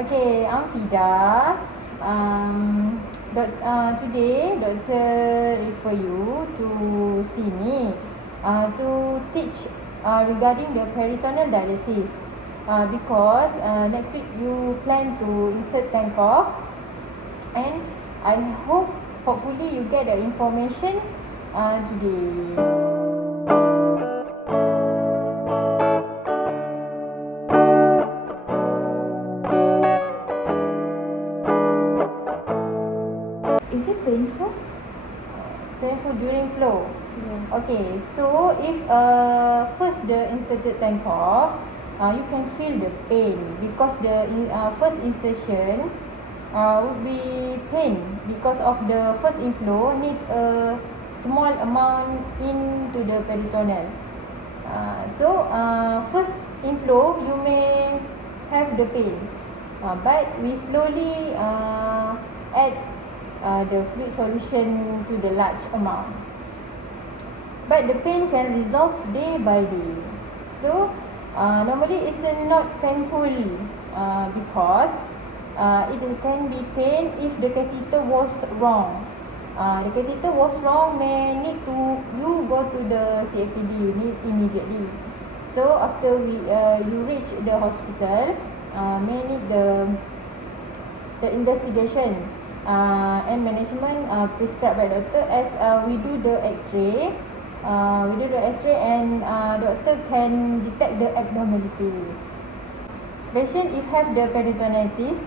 Okay, I'm Fida. Today, doctor refer you to see me to teach regarding the peritoneal dialysis. Because next week you plan to insert Tankoff, and I hopefully you get the information today. Is it painful? Painful during flow. Yeah. Okay, so if first the inserted Tankoff, you can feel the pain because the first insertion would be pain because of the first inflow need a small amount into the peritoneal. So first inflow you may have the pain, but we slowly add the fluid solution to the large amount. But the pain can resolve day by day. So normally it's not painful because it can be pain if the catheter was wrong. The catheter was wrong, may need to you go to the CAPD unit immediately. So after you reach the hospital, may need the investigation and management prescribed by doctor as we do the X-ray. And doctor can detect the abnormalities. Patient if have the peritonitis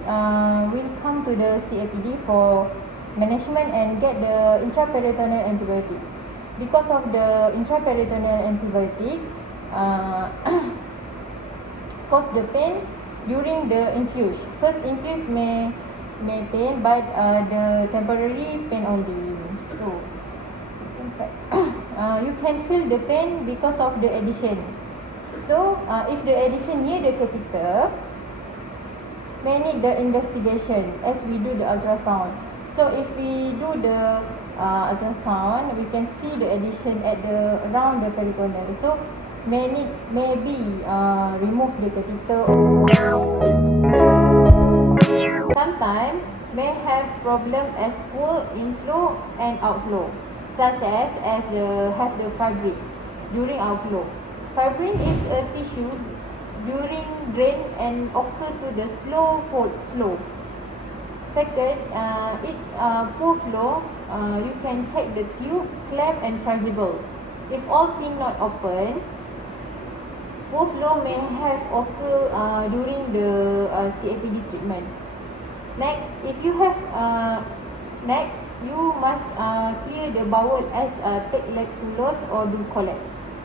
will come to the CAPD for management and get the intraperitoneal antibiotic. Because of the intraperitoneal antibiotic cause the pain during the infuse. First infuse may pain, but the temporary pain only. So you can feel the pain because of the addition. So if the addition near the catheter, may need the investigation as we do the ultrasound. So if we do the ultrasound, we can see the addition at the around the peritoneal. So maybe remove the catheter. Sometimes may have problem as poor inflow and outflow, such as have the fibrin during outflow. Fibrin is a tissue during drain and occur to the slow flow. Second, it's poor flow. You can check the tube, clamp and fungible. If all things not open, poor flow may have occur during the CAPD treatment. Next, if you have you must clear the bowel as take lactulose or do collect.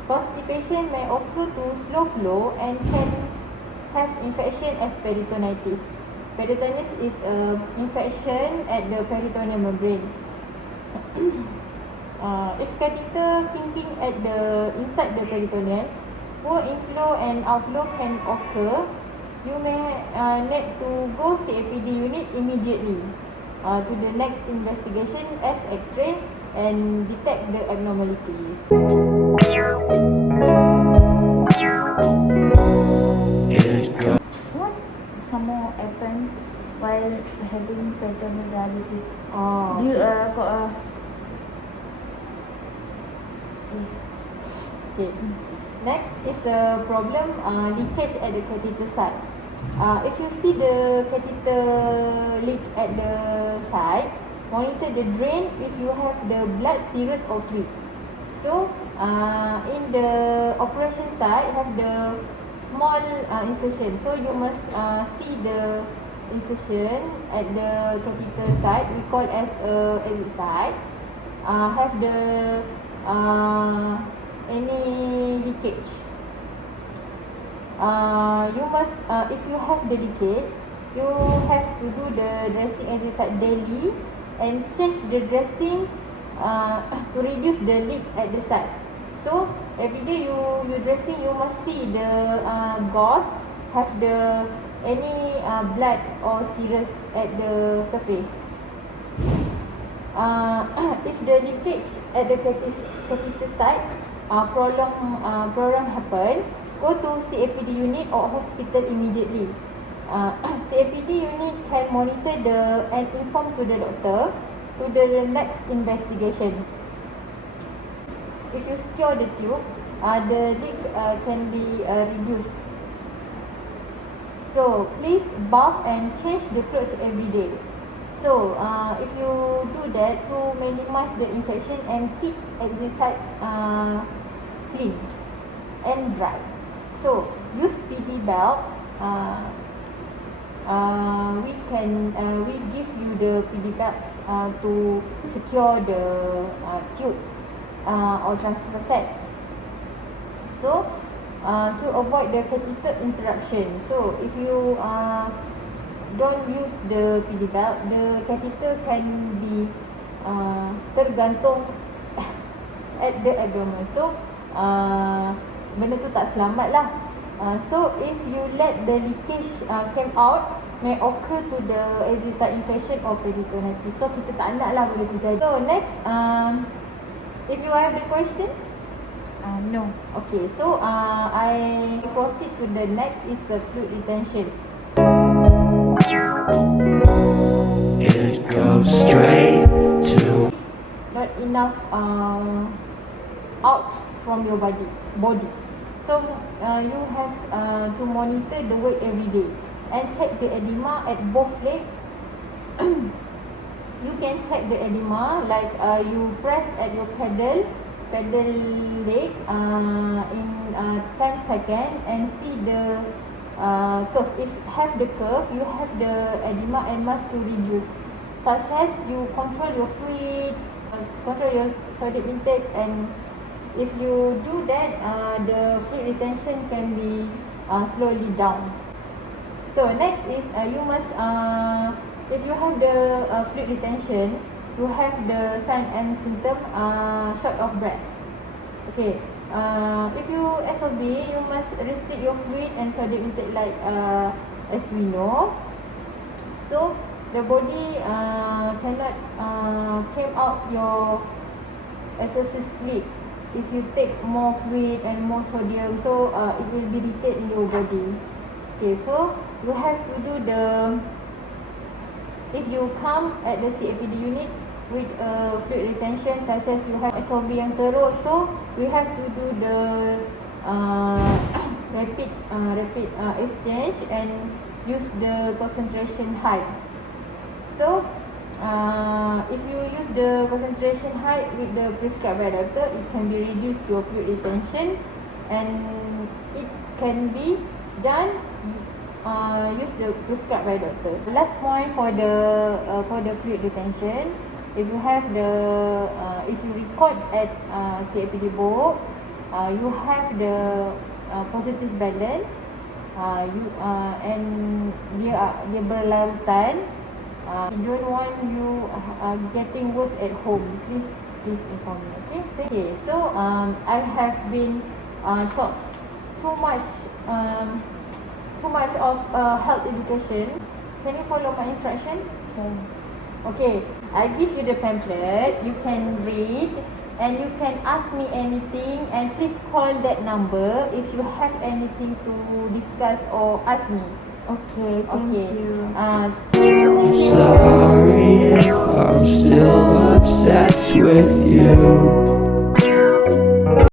Constipation may occur to slow flow and can have infection as peritonitis. Peritonitis is infection at the peritoneal membrane. If catheter pinching at the inside the peritoneal, poor inflow and outflow can occur. You may need to go CAPD unit immediately to the next investigation as X-ray and detect the abnormalities. What some more happen while having peritoneal dialysis? Do you got yes. Okay. Next is a problem leakage at the catheter side. If you see the catheter leak at the side, monitor the drain if you have the blood cirrhosis or fluid. So in the operation side have the small insertion. So you must see the insertion at the catheter side. We call as exit side. Have the any leakage. You must if you have the leakage, you have to do the dressing exercise daily and change the dressing to reduce the leak at the side. So every day you dressing, you must see the gauze have the any blood or cirrhosis at the surface. If the leakage at the catheter side prolong happen, go to CAPD unit or hospital immediately. CAPD unit can monitor and inform to the doctor to the next investigation. If you secure the tube, the leak can be reduced. So please bath and change the clothes every day. So if you do that to minimize the infection and keep exit site clean and dry. So use PD belt. We give you the PD belt to secure the tube or transfer set. So to avoid the catheter interruption. So if you don't use the PD belt, the catheter can be tergantung at the abdomen. So benda tu tak selamat lah. So if you let the leakage came out, may occur to the exit site infection or peritonitis. So kita tak nak lah benda tu jadi. So next, if you have the question. No. Okay, so I proceed to the next is the fluid retention. It goes straight to Not enough out from your body. So you have to monitor the weight every day and check the edema at both legs. You can check the edema like you press at your pedal leg in 10 seconds and see the curve. If have the curve, you have the edema and must to reduce. Such as you control your fluid, control your sodium intake, and if you do that, the fluid retention can be slowly down. So next is you must if you have the fluid retention, you have the sign and symptom short of breath. Okay. If you SOB, you must restrict your fluid and sodium intake like as we know. So the body cannot came out your excessive fluid. If you take more fluid and more sodium, so it will be retained in your body. Okay, so you have to do if you come at the CAPD unit with fluid retention, such as you have SOB yang teruk, so we have to do the rapid exchange and use the concentration high. So if you use the concentration high with the prescribed by doctor, it can be reduce your fluid retention, and it can be done use the prescribed by doctor. Last point for the fluid retention, if you have if you record at CAPD book, you have the positive balance, and dia berlarutan. You don't want you getting worse at home. Please inform me. Okay. So I have been taught too much of health education. Can you follow my instruction? Okay. I give you the pamphlet. You can read and you can ask me anything, and please call that number if you have anything to discuss or ask me. Okay, thank you. sorry if I'm still obsessed with you.